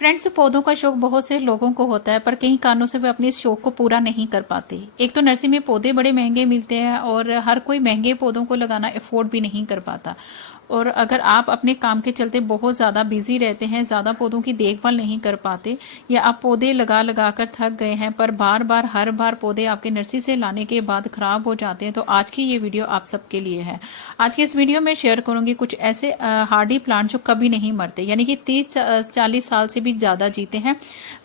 Friends, पौधों का शौक बहुत से लोगों को होता है, पर कई कारणों से वे अपने इस शौक को पूरा नहीं कर पाते। एक तो नर्सरी में पौधे बड़े महंगे मिलते हैं और हर कोई महंगे पौधों को लगाना अफोर्ड भी नहीं कर पाता। और अगर आप अपने काम के चलते बहुत ज़्यादा बिजी रहते हैं, ज़्यादा पौधों की देखभाल नहीं कर पाते, या आप पौधे लगा लगा कर थक गए हैं, पर बार बार हर बार पौधे आपके नर्सरी से लाने के बाद खराब हो जाते हैं, तो आज की ये वीडियो आप सबके लिए है। आज की इस वीडियो में शेयर करूंगी कुछ ऐसे हार्डी प्लांट जो कभी नहीं मरते, यानी कि 30-40 साल से भी ज़्यादा जीते हैं।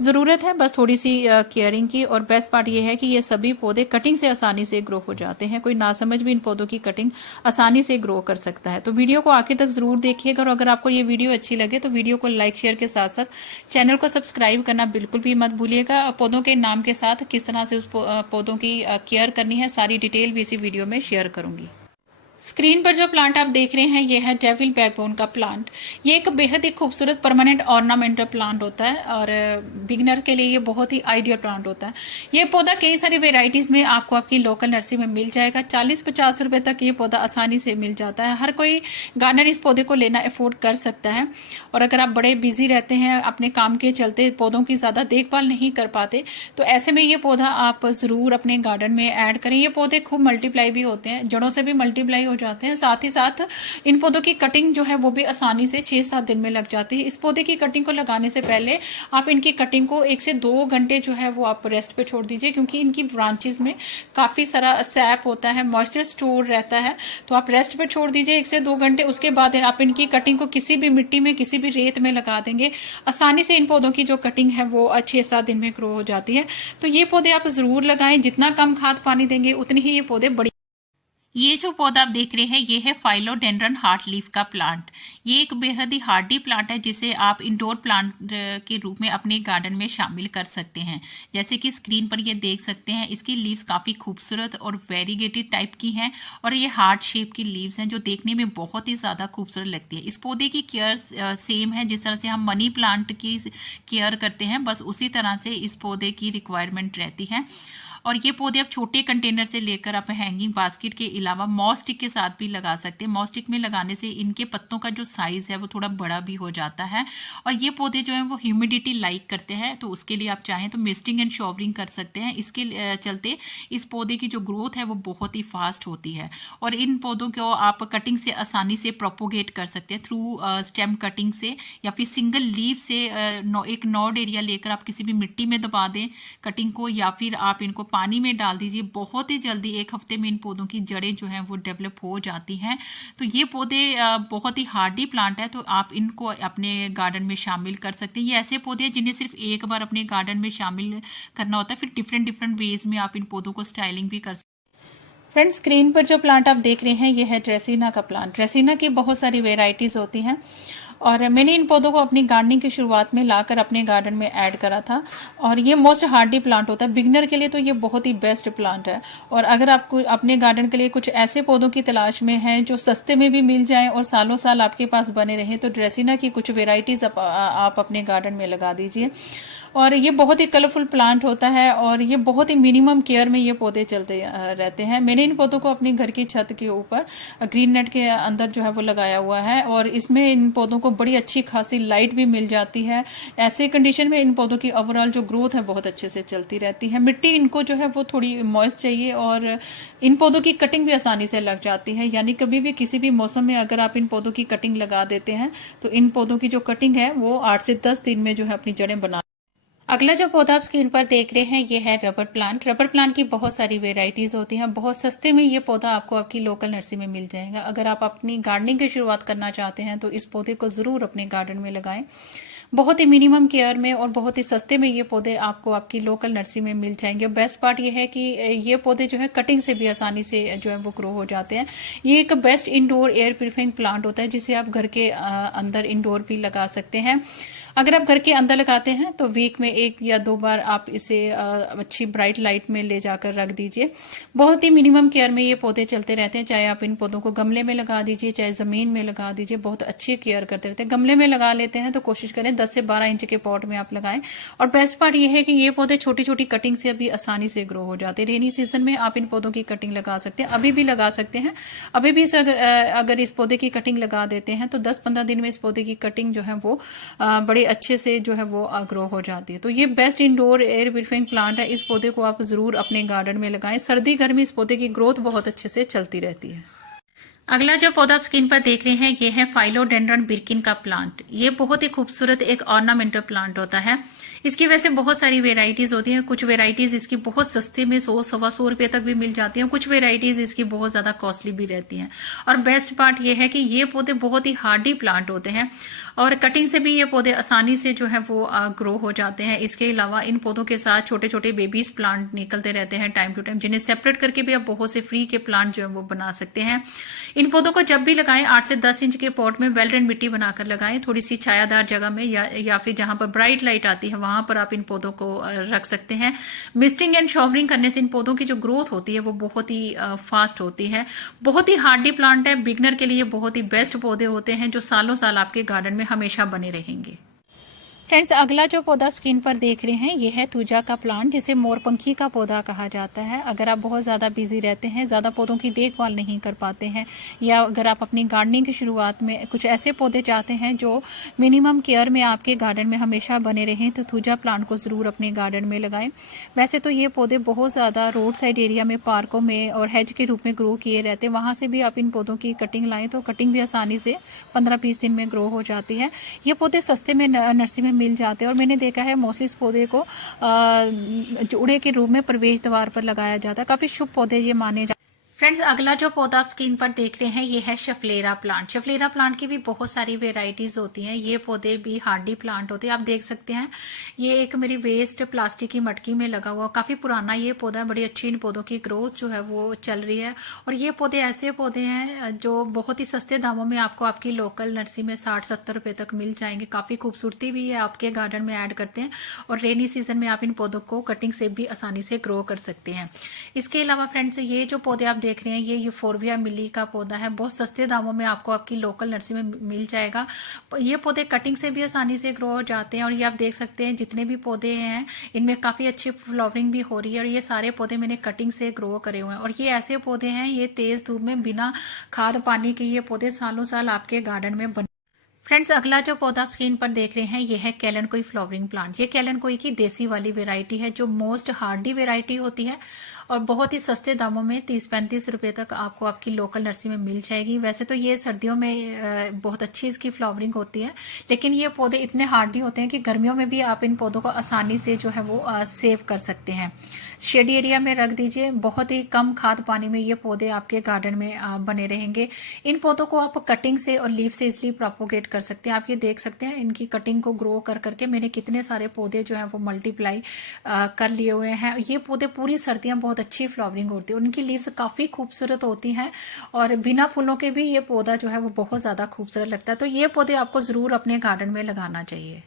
ज़रूरत है बस थोड़ी सी केयरिंग की, और बेस्ट पार्ट ये है कि ये सभी पौधे कटिंग से आसानी से ग्रो हो जाते हैं। कोई नासमझ भी इन पौधों की कटिंग आसानी से ग्रो कर सकता है। तो वीडियो को आखिर तक जरूर देखिएगा, और अगर आपको ये वीडियो अच्छी लगे तो वीडियो को लाइक शेयर के साथ साथ चैनल को सब्सक्राइब करना बिल्कुल भी मत भूलिएगा। पौधों के नाम के साथ किस तरह से उस पौधों की केयर करनी है, सारी डिटेल भी इसी वीडियो में शेयर करूंगी। स्क्रीन पर जो प्लांट आप देख रहे हैं ये है डेविल बैकबोन का प्लांट। ये एक बेहद ही खूबसूरत परमानेंट ऑर्नामेंटल प्लांट होता है, और बिगनर के लिए ये बहुत ही आइडियल प्लांट होता है। ये पौधा कई सारी वेराइटीज में आपको आपकी लोकल नर्सरी में मिल जाएगा। 40-50 रुपए तक ये पौधा आसानी से मिल जाता है। हर कोई गार्डनर इस पौधे को लेना अफोर्ड कर सकता है। और अगर आप बड़े बिजी रहते हैं, अपने काम के चलते पौधों की ज्यादा देखभाल नहीं कर पाते, तो ऐसे में ये पौधा आप जरूर अपने गार्डन में ऐड करें। ये पौधे खूब मल्टीप्लाई भी होते हैं, जड़ों से भी मल्टीप्लाई हो जाते हैं। साथ ही साथ इन पौधों की कटिंग जो है वो भी आसानी से 6-7 दिन में लग जाती है। इस पौधे की कटिंग को लगाने से पहले आप इनकी कटिंग को 1 से 2 घंटे जो है वो आप रेस्ट पे छोड़ दीजिए, क्योंकि इनकी ब्रांचेस में काफी सारा सैप होता है, मॉइस्चर स्टोर रहता है। तो आप रेस्ट पे छोड़ दीजिए 1 से 2 घंटे। उसके बाद आप इनकी कटिंग को किसी भी मिट्टी में, किसी भी रेत में लगा देंगे, आसानी से इन पौधों की जो कटिंग है वो 6-7 दिन में ग्रो हो जाती है। तो ये पौधे आप जरूर लगाएं। जितना कम खाद पानी देंगे उतनी ही ये पौधे बड़ी। ये जो पौधा आप देख रहे हैं ये है फाइलोडेंड्रन हार्ट लीफ का प्लांट। ये एक बेहद ही हार्डी प्लांट है, जिसे आप इंडोर प्लांट के रूप में अपने गार्डन में शामिल कर सकते हैं। जैसे कि स्क्रीन पर ये देख सकते हैं, इसकी लीव्स काफ़ी खूबसूरत और वेरीगेटेड टाइप की हैं, और ये हार्ट शेप की लीव्स हैं जो देखने में बहुत ही ज़्यादा खूबसूरत लगती है। इस पौधे की केयर सेम है जिस तरह से हम मनी प्लांट की केयर करते हैं, बस उसी तरह से इस पौधे की रिक्वायरमेंट रहती है। और ये पौधे आप छोटे कंटेनर से लेकर आप हैंगिंग बास्केट के अलावा मॉस स्टिक के साथ भी लगा सकते हैं। मॉस स्टिक में लगाने से इनके पत्तों का जो साइज़ है वो थोड़ा बड़ा भी हो जाता है। और ये पौधे जो हैं वो ह्यूमिडिटी लाइक करते हैं, तो उसके लिए आप चाहें तो मिस्टिंग एंड शॉवरिंग कर सकते हैं। इसके चलते इस पौधे की जो ग्रोथ है वो बहुत ही फास्ट होती है। और इन पौधों को आप कटिंग से आसानी से प्रोपोगेट कर सकते हैं थ्रू स्टेम कटिंग से, या फिर सिंगल लीफ से एक नॉड एरिया लेकर आप किसी भी मिट्टी में दबा दें कटिंग को, या फिर आप इनको पानी में डाल दीजिए। बहुत ही जल्दी 1 हफ्ते में इन पौधों की जड़ें जो हैं वो डेवलप हो जाती हैं। तो ये पौधे बहुत ही हार्डी प्लांट है, तो आप इनको अपने गार्डन में शामिल कर सकते हैं। ये ऐसे पौधे हैं जिन्हें सिर्फ एक बार अपने गार्डन में शामिल करना होता है, फिर डिफरेंट वेज में आप इन पौधों को स्टाइलिंग भी कर सकते हैं। फ्रेंड्स, स्क्रीन पर जो प्लांट आप देख रहे हैं ये है ड्रेसिना का प्लांट। ड्रेसिना की बहुत सारी वेराइटीज होती हैं, और मैंने इन पौधों को अपनी गार्डनिंग की शुरुआत में लाकर अपने गार्डन में ऐड करा था। और ये मोस्ट हार्डी प्लांट होता है बिगनर के लिए, तो ये बहुत ही बेस्ट प्लांट है। और अगर आपको अपने गार्डन के लिए कुछ ऐसे पौधों की तलाश में है जो सस्ते में भी मिल जाएं और सालों साल आपके पास बने रहें, तो ड्रेसिना की कुछ वेराइटीज आप अपने गार्डन में लगा दीजिए। और ये बहुत ही कलरफुल प्लांट होता है, और ये बहुत ही मिनिमम केयर में ये पौधे चलते रहते हैं। मैंने इन पौधों को अपनी घर की छत के ऊपर ग्रीन नेट के अंदर जो है वो लगाया हुआ है, और इसमें इन पौधों को बड़ी अच्छी खासी लाइट भी मिल जाती है। ऐसे कंडीशन में इन पौधों की ओवरऑल जो ग्रोथ है बहुत अच्छे से चलती रहती है। मिट्टी इनको जो है वो थोड़ी मॉइस्ट चाहिए, और इन पौधों की कटिंग भी आसानी से लग जाती है। यानी कभी भी किसी भी मौसम में अगर आप इन पौधों की कटिंग लगा देते हैं तो इन पौधों की जो कटिंग है वो 8 से 10 दिन में जो है अपनी जड़ें बना। अगला जो पौधा आप स्क्रीन पर देख रहे हैं ये है रबर प्लांट। रबर प्लांट की बहुत सारी वेराइटीज होती हैं। बहुत सस्ते में ये पौधा आपको आपकी लोकल नर्सरी में मिल जाएगा। अगर आप अपनी गार्डनिंग की शुरुआत करना चाहते हैं तो इस पौधे को जरूर अपने गार्डन में लगाएं। बहुत ही मिनिमम केयर में और बहुत ही सस्ते में ये पौधे आपको आपकी लोकल नर्सरी में मिल जाएंगे। बेस्ट पार्ट ये है कि ये पौधे जो है कटिंग से भी आसानी से जो है वो ग्रो हो जाते हैं। ये एक best indoor air purifying plant होता है, जिसे आप घर के अंदर इंडोर भी लगा सकते हैं। अगर आप घर के अंदर लगाते हैं तो वीक में 1 या 2 बार आप इसे अच्छी ब्राइट लाइट में ले जाकर रख दीजिए। बहुत ही मिनिमम केयर में ये पौधे चलते रहते हैं। चाहे आप इन पौधों को गमले में लगा दीजिए, चाहे जमीन में लगा दीजिए, बहुत अच्छी केयर करते रहते हैं। गमले में लगा लेते हैं तो कोशिश करें 10 से 12 इंच के पॉट में आप लगाएं। और बेस्ट पार्ट ये है कि ये पौधे छोटी छोटी कटिंग से अभी आसानी से ग्रो हो जाते हैं। रेनी सीजन में आप इन पौधों की कटिंग लगा सकते हैं, अभी भी लगा सकते हैं। अभी भी अगर इस पौधे की कटिंग लगा देते हैं तो 10-15 दिन में इस पौधे की कटिंग जो है वो बड़े अच्छे से जो है वो ग्रो हो जाती है। तो ये best indoor air purifying plant है। इस पौधे को आप जरूर अपने गार्डन में लगाएं। सर्दी गर्मी इस पौधे की ग्रोथ बहुत अच्छे से चलती रहती है। अगला जो पौधा आप स्क्रीन पर देख रहे हैं ये है फाइलोडेंड्रन बिर्किन का प्लांट। ये बहुत ही खूबसूरत एक ऑर्नामेंटल प्लांट होता है। इसकी वैसे बहुत सारी वेराइटीज होती हैं। कुछ वेराइटीज इसकी बहुत सस्ते में 100-125 तक भी मिल जाती हैं। कुछ वेराइटीज इसकी बहुत ज्यादा कॉस्टली भी रहती हैं। और बेस्ट पार्ट ये है कि ये पौधे बहुत ही हार्डी प्लांट होते हैं और कटिंग से भी ये पौधे आसानी से जो है वो ग्रो हो जाते हैं। इसके अलावा इन पौधों के साथ छोटे छोटे बेबीज प्लांट निकलते रहते हैं टाइम टू टाइम, जिन्हें सेपरेट करके भी आप बहुत से फ्री के प्लांट जो है वो बना सकते हैं। इन पौधों को जब भी लगाएं 8 से 10 इंच के पॉट में वेल ड्रेन मिट्टी बनाकर लगाएं, थोड़ी सी छायादार जगह में या फिर जहां पर ब्राइट लाइट आती है वहां पर आप इन पौधों को रख सकते हैं। मिस्टिंग एंड शॉवरिंग करने से इन पौधों की जो ग्रोथ होती है वो बहुत ही फास्ट होती है। बहुत ही हार्डी प्लांट है। बिगनर के लिए बहुत ही बेस्ट पौधे होते हैं जो सालों साल आपके गार्डन में हमेशा बने रहेंगे। फ्रेंड्स, अगला जो पौधा स्क्रीन पर देख रहे हैं ये है तुजा का प्लांट, जिसे मोरपंखी का पौधा कहा जाता है। अगर आप बहुत ज़्यादा बिजी रहते हैं, ज़्यादा पौधों की देखभाल नहीं कर पाते हैं, या अगर आप अपनी गार्डनिंग की शुरुआत में कुछ ऐसे पौधे चाहते हैं जो मिनिमम केयर में आपके गार्डन में हमेशा बने रहें, तो तुजा प्लांट को ज़रूर अपने गार्डन में लगाएं। वैसे तो ये पौधे बहुत ज़्यादा रोड साइड एरिया में, पार्कों में और हेज के रूप में ग्रो किए रहते हैं। वहाँ से भी आप इन पौधों की कटिंग लाएँ तो कटिंग भी आसानी से 15-20 दिन में ग्रो हो जाती है। ये पौधे सस्ते में नर्सरी में मिल जाते हैं और मैंने देखा है मोस्टली इस पौधे को जोड़े के रूप में प्रवेश द्वार पर लगाया जाता है। काफी शुभ पौधे ये माने जाते हैं। फ्रेंड्स, अगला जो पौधा आप स्क्रीन पर देख रहे हैं ये है शफलेरा प्लांट। शफलेरा प्लांट की भी बहुत सारी वेराइटीज होती हैं। ये पौधे भी हार्डी प्लांट होते हैं। आप देख सकते हैं ये एक मेरी वेस्ट प्लास्टिक की मटकी में लगा हुआ, काफी पुराना ये पौधा है। बड़ी अच्छी इन पौधों की ग्रोथ जो है वो चल रही है। और ये पौधे ऐसे पौधे हैं जो बहुत ही सस्ते दामों में आपको आपकी लोकल नर्सरी में 60-70 रुपए तक मिल जाएंगे। काफी खूबसूरती भी है, आपके गार्डन में ऐड करते हैं और रेनी सीजन में आप इन पौधों को कटिंग से भी आसानी से ग्रो कर सकते हैं। इसके अलावा फ्रेंड्स, ये जो पौधे आप देख रहे हैं ये यूफोर्बिया मिली का पौधा है। बहुत सस्ते दामों में आपको आपकी लोकल नर्सरी में मिल जाएगा। ये पौधे कटिंग से भी आसानी से ग्रो हो जाते हैं और ये आप देख सकते हैं जितने भी पौधे हैं इनमें काफी अच्छी फ्लावरिंग भी हो रही है। और ये सारे पौधे मैंने कटिंग से ग्रो करे हुए हैं और ये ऐसे पौधे हैं, ये तेज धूप में बिना खाद पानी के ये पौधे सालों साल आपके गार्डन में बने। फ्रेंड्स, अगला जो पौधा आप स्क्रीन पर देख रहे हैं ये है कैलनकोई फ्लावरिंग प्लांट। ये कैलनकोई की देसी वाली वेराइटी है जो मोस्ट हार्डी वेराइटी होती है और बहुत ही सस्ते दामों में 30-35 रुपए तक आपको आपकी लोकल नर्सरी में मिल जाएगी। वैसे तो ये सर्दियों में बहुत अच्छी इसकी फ्लावरिंग होती है, लेकिन ये पौधे इतने हार्डी होते हैं कि गर्मियों में भी आप इन पौधों को आसानी से जो है वो सेव कर सकते हैं। शेडी एरिया में रख दीजिए, बहुत ही कम खाद पानी में ये पौधे आपके गार्डन में बने रहेंगे। इन पौधों को आप कटिंग से और लीफ से इसलिए प्रोपोगेट कर सकते हैं। आप ये देख सकते हैं इनकी कटिंग को ग्रो कर करके मैंने कितने सारे पौधे जो है वो मल्टीप्लाई कर लिए हुए हैं। ये पौधे पूरी सर्दियां बहुत अच्छी फ्लावरिंग होती है। उनकी लीव्स काफी खूबसूरत होती हैं और बिना फूलों के भी ये पौधा जो है वो बहुत ज्यादा खूबसूरत लगता है। तो ये पौधे आपको जरूर अपने गार्डन में लगाना चाहिए।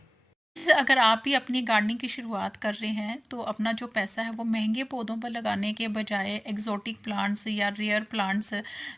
अगर आप भी अपनी गार्डनिंग की शुरुआत कर रहे हैं तो अपना जो पैसा है वो महंगे पौधों पर लगाने के बजाय एक्सोटिक प्लांट्स या रेयर प्लांट्स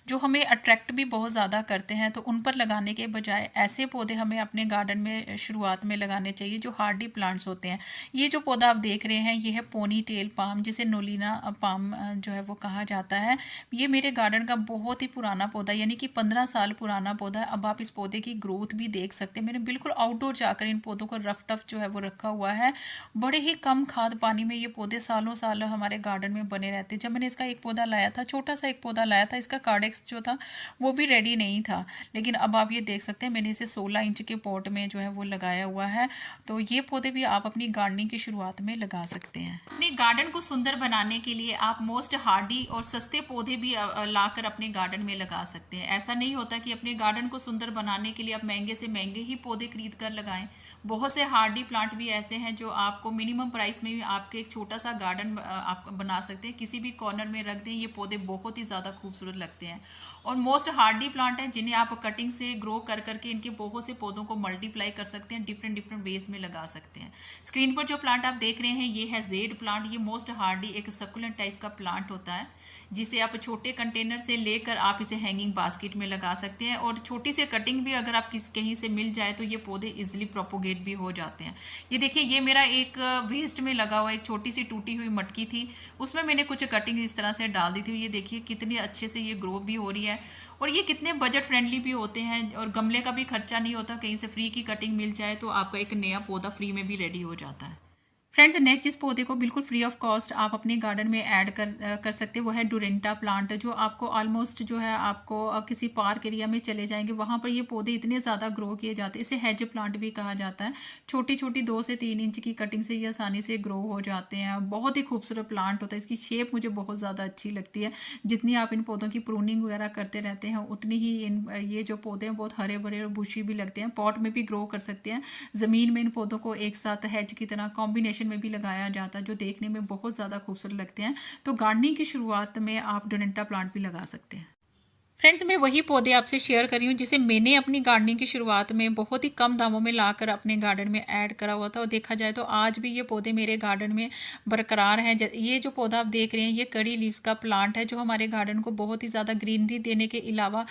जो हमें अट्रैक्ट भी बहुत ज़्यादा करते हैं तो उन पर लगाने के बजाय ऐसे पौधे हमें अपने गार्डन में शुरुआत में लगाने चाहिए जो हार्डी प्लांट्स होते हैं। ये जो पौधा आप देख रहे हैं ये है पोनी टेल पाम, जिसे नोलिना पाम जो है वो कहा जाता है। ये मेरे गार्डन का बहुत ही पुराना पौधा, यानी कि 15 साल पुराना पौधा है। अब आप इस पौधे की ग्रोथ भी देख सकते हैं। मैंने बिल्कुल आउटडोर जाकर इन पौधों को रफ टफ जो है वो रखा हुआ है। बड़े ही कम खाद पानी में ये पौधे सालों साल हमारे गार्डन में बने रहते हैं। जब मैंने इसका एक पौधा लाया था, छोटा सा एक पौधा लाया था, इसका कार्डेक्स जो था वो भी रेडी नहीं था, लेकिन अब आप ये देख सकते हैं मैंने इसे 16 इंच के पॉट में जो है वो लगाया हुआ है। तो ये पौधे भी आप अपनी गार्डनिंग की शुरुआत में लगा सकते हैं। अपने गार्डन को सुंदर बनाने के लिए आप मोस्ट हार्डी और सस्ते पौधे भी लाकर अपने गार्डन में लगा सकते हैं। ऐसा नहीं होता कि अपने गार्डन को सुंदर बनाने के लिए आप महंगे से महंगे ही पौधे खरीद कर लगाएं। बहुत से हार्डी प्लांट भी ऐसे हैं जो आपको मिनिमम प्राइस में भी आपके एक छोटा सा गार्डन आप बना सकते हैं। किसी भी कॉर्नर में रख दें, ये पौधे बहुत ही ज़्यादा खूबसूरत लगते हैं। और मोस्ट हार्डी प्लांट हैं जिन्हें आप कटिंग से ग्रो कर करके इनके बहुत से पौधों को मल्टीप्लाई कर सकते हैं, डिफरेंट डिफरेंट वेज में लगा सकते हैं। स्क्रीन पर जो प्लांट आप देख रहे हैं ये है जेड प्लांट। ये मोस्ट हार्डी एक सकुलेंट टाइप का प्लांट होता है जिसे आप छोटे कंटेनर से लेकर आप इसे हैंगिंग बास्केट में लगा सकते हैं और छोटी सी कटिंग भी अगर आप कहीं से मिल जाए तो ये पौधे इजिली प्रोपोगेट भी हो जाते हैं। जाते हैं। ये देखिए, ये मेरा एक वेस्ट में लगा हुआ एक छोटी सी टूटी हुई मटकी थी, उसमें मैंने कुछ कटिंग इस तरह से डाल दी थी। ये देखिए कितनी अच्छे से ये ग्रो भी हो रही है, और ये कितने बजट फ्रेंडली भी होते हैं, और गमले का भी खर्चा नहीं होता। कहीं से फ्री की कटिंग मिल जाए तो आपका एक नया पौधा फ्री में भी रेडी हो जाता है। फ्रेंड्स, नेक्स्ट जिस पौधे को बिल्कुल फ्री ऑफ कॉस्ट आप अपने गार्डन में ऐड कर सकते हैं वो है डोरेंटा प्लांट, जो आपको ऑलमोस्ट जो है आपको किसी पार्क एरिया में चले जाएंगे, वहाँ पर ये पौधे इतने ज़्यादा ग्रो किए जाते हैं। इसे हेज प्लांट भी कहा जाता है। छोटी छोटी 2 से 3 इंच की कटिंग से ये आसानी से ग्रो हो जाते हैं। बहुत ही खूबसूरत प्लांट होता है। इसकी शेप मुझे बहुत ज़्यादा अच्छी लगती है। जितनी आप इन पौधों की प्रूनिंग वगैरह करते रहते हैं उतनी ही ये जो पौधे हैं बहुत हरे भरे और बुशी भी लगते हैं। पॉट में भी ग्रो कर सकते हैं। ज़मीन में इन पौधों को एक साथ हेज की तरह कॉम्बिनेशन में भी लगाया जाता है, जो देखने में बहुत ज़्यादा खूबसूरत लगते हैं। तो गार्डनिंग की शुरुआत में आप डोरेंटा प्लांट भी लगा सकते हैं। फ्रेंड्स, मैं वही पौधे आपसे शेयर कर रही हूँ जिसे मैंने अपनी गार्डनिंग की शुरुआत में बहुत ही कम दामों में लाकर अपने गार्डन में ऐड करा हुआ था, और देखा जाए तो आज भी ये पौधे मेरे गार्डन में बरकरार हैं। ये जो पौधा आप देख रहे हैं ये कड़ी लीव्स का प्लांट है, जो हमारे गार्डन को बहुत ही ज़्यादा ग्रीनरी देने के अलावा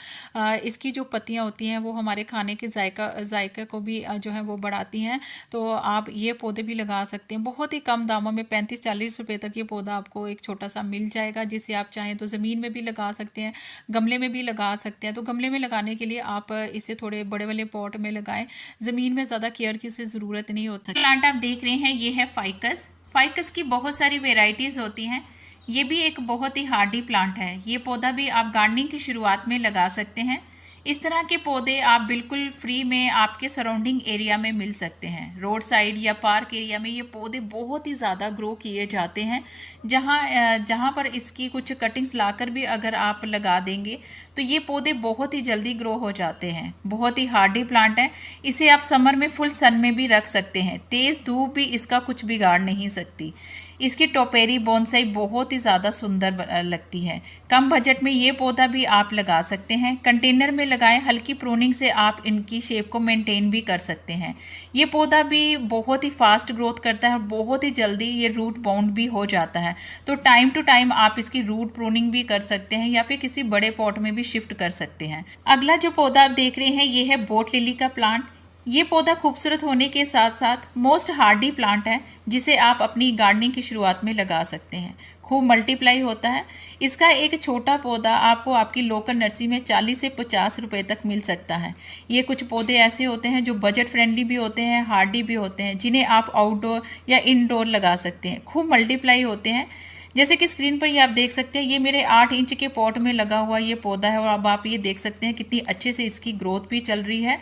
इसकी जो पत्तियाँ होती हैं वो हमारे खाने के जायका को भी जो है वो बढ़ाती हैं। तो आप ये पौधे भी लगा सकते हैं बहुत ही कम दामों में। 35-40 रुपये तक ये पौधा आपको एक छोटा सा मिल जाएगा, जिसे आप चाहें तो ज़मीन में भी लगा सकते हैं, गमले में भी लगा सकते हैं। तो गमले में लगाने के लिए आप इसे थोड़े बड़े वाले पॉट में लगाएं। ज़मीन में ज़्यादा केयर की उसे ज़रूरत नहीं होती। प्लांट आप देख रहे हैं ये है फाइकस। फाइकस की बहुत सारी वेराइटीज़ होती हैं। ये भी एक बहुत ही हार्डी प्लांट है। ये पौधा भी आप गार्डनिंग की शुरुआत में लगा सकते हैं। इस तरह के पौधे आप बिल्कुल फ्री में आपके सराउंडिंग एरिया में मिल सकते हैं। रोड साइड या पार्क एरिया में ये पौधे बहुत ही ज़्यादा ग्रो किए जाते हैं। जहाँ पर इसकी कुछ कटिंग्स लाकर भी अगर आप लगा देंगे तो ये पौधे बहुत ही जल्दी ग्रो हो जाते हैं। बहुत ही हार्डी प्लांट है। इसे आप समर में फुल सन में भी रख सकते हैं। तेज़ धूप भी इसका कुछ बिगाड़ नहीं सकती। इसकी टोपेरी बोनसाई बहुत ही ज़्यादा सुंदर लगती है। कम बजट में ये पौधा भी आप लगा सकते हैं। कंटेनर में लगाएं। हल्की प्रूनिंग से आप इनकी शेप को मेंटेन भी कर सकते हैं। ये पौधा भी बहुत ही फास्ट ग्रोथ करता है, बहुत ही जल्दी ये रूट बाउंड भी हो जाता है। तो टाइम टू टाइम आप इसकी रूट प्रूनिंग भी कर सकते हैं या फिर किसी बड़े पॉट में भी शिफ्ट कर सकते हैं। अगला जो पौधा आप देख रहे हैं ये है बोट लिली का प्लांट। ये पौधा खूबसूरत होने के साथ साथ मोस्ट हार्डी प्लांट है, जिसे आप अपनी गार्डनिंग की शुरुआत में लगा सकते हैं। खूब मल्टीप्लाई होता है। इसका एक छोटा पौधा आपको आपकी लोकल नर्सरी में 40 से 50 रुपए तक मिल सकता है। ये कुछ पौधे ऐसे होते हैं जो बजट फ्रेंडली भी होते हैं, हार्डी भी होते हैं, जिन्हें आप आउटडोर या इनडोर लगा सकते हैं। खूब मल्टीप्लाई होते हैं। जैसे कि स्क्रीन पर ये आप देख सकते हैं, ये मेरे 8 इंच के पॉट में लगा हुआ ये पौधा है, और अब आप ये देख सकते हैं कितनी अच्छे से इसकी ग्रोथ भी चल रही है।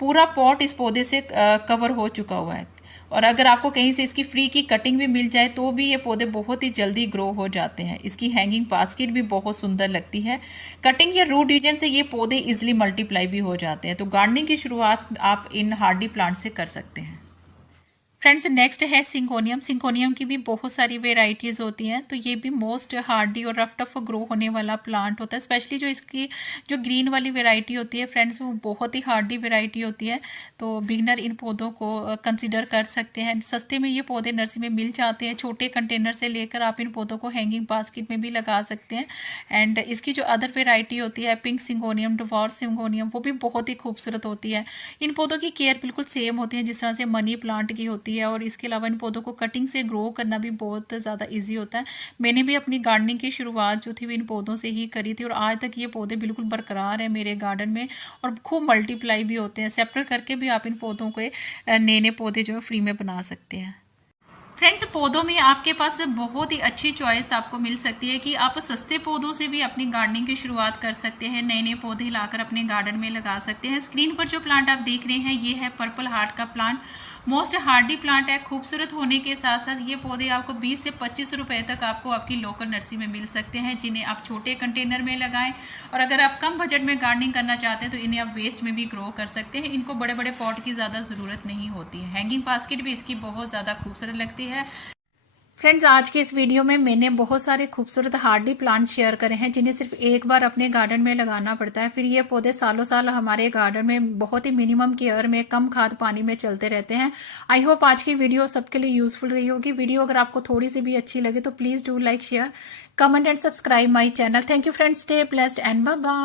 पूरा पॉट इस पौधे से कवर हो चुका हुआ है, और अगर आपको कहीं से इसकी फ्री की कटिंग भी मिल जाए तो भी ये पौधे बहुत ही जल्दी ग्रो हो जाते हैं। इसकी हैंगिंग बास्केट भी बहुत सुंदर लगती है। कटिंग या रूट रीजन से ये पौधे इजीली मल्टीप्लाई भी हो जाते हैं। तो गार्डनिंग की शुरुआत आप इन हार्डी प्लांट से कर सकते हैं। फ्रेंड्स, नेक्स्ट है सिंकोनियम। सिंकोनियम की भी बहुत सारी वेराइटीज़ होती हैं। तो ये भी मोस्ट हार्डी और रफ टफ ग्रो होने वाला प्लांट होता है। स्पेशली जो इसकी जो ग्रीन वाली वेराइटी होती है फ्रेंड्स, वो बहुत ही हार्डी वेराइटी होती है। तो बिगनर इन पौधों को कंसिडर कर सकते हैं। सस्ते में ये पौधे नर्सरी में मिल जाते हैं। छोटे कंटेनर से लेकर आप इन पौधों को हैंगिंग बास्केट में भी लगा सकते हैं। एंड इसकी जो अदर वेराइटी होती है पिंक सिंगोनियम, डवार्फ सिंगोनियम, वो भी बहुत ही खूबसूरत होती है। इन पौधों की केयर बिल्कुल सेम होती है जिस तरह से मनी प्लांट की होती है, और इसके अलावा इन पौधों को कटिंग से ग्रो करना भी बहुत ज़्यादा इजी होता है। मैंने भी अपनी गार्डनिंग की शुरुआत जो थी वो इन पौधों से ही करी थी, और आज तक ये पौधे बिल्कुल बरकरार हैं मेरे गार्डन में, और खूब मल्टीप्लाई भी होते हैं। सेपरेट करके भी आप इन पौधों के नए नए पौधे जो है फ्री में बना सकते हैं। फ्रेंड्स, पौधों में आपके पास बहुत ही अच्छी चॉइस आपको मिल सकती है कि आप सस्ते पौधों से भी अपनी गार्डनिंग की शुरुआत कर सकते हैं। नए नए पौधे लाकर अपने गार्डन में लगा सकते हैं। स्क्रीन पर जो प्लांट आप देख रहे हैं ये है पर्पल हार्ट का प्लांट। मोस्ट हार्डी प्लांट है। खूबसूरत होने के साथ साथ ये पौधे आपको 20 से 25 रुपए तक आपको आपकी लोकल नर्सरी में मिल सकते हैं, जिन्हें आप छोटे कंटेनर में लगाएं। और अगर आप कम बजट में गार्डनिंग करना चाहते हैं तो इन्हें आप वेस्ट में भी ग्रो कर सकते हैं। इनको बड़े बड़े पॉट की ज़्यादा ज़रूरत नहीं होती है। हैंगिंग बास्केट भी इसकी बहुत ज़्यादा खूबसूरत लगती है। फ्रेंड्स, आज के इस वीडियो में मैंने बहुत सारे खूबसूरत हार्डी प्लांट शेयर करे हैं, जिन्हें सिर्फ एक बार अपने गार्डन में लगाना पड़ता है। फिर ये पौधे सालों साल हमारे गार्डन में बहुत ही मिनिमम केयर में, कम खाद पानी में चलते रहते हैं। आई होप आज की वीडियो सबके लिए यूजफुल रही होगी। वीडियो अगर आपको थोड़ी सी भी अच्छी लगे तो please do like, share, comment and subscribe my channel. Thank you friends, stay blessed and bye bye.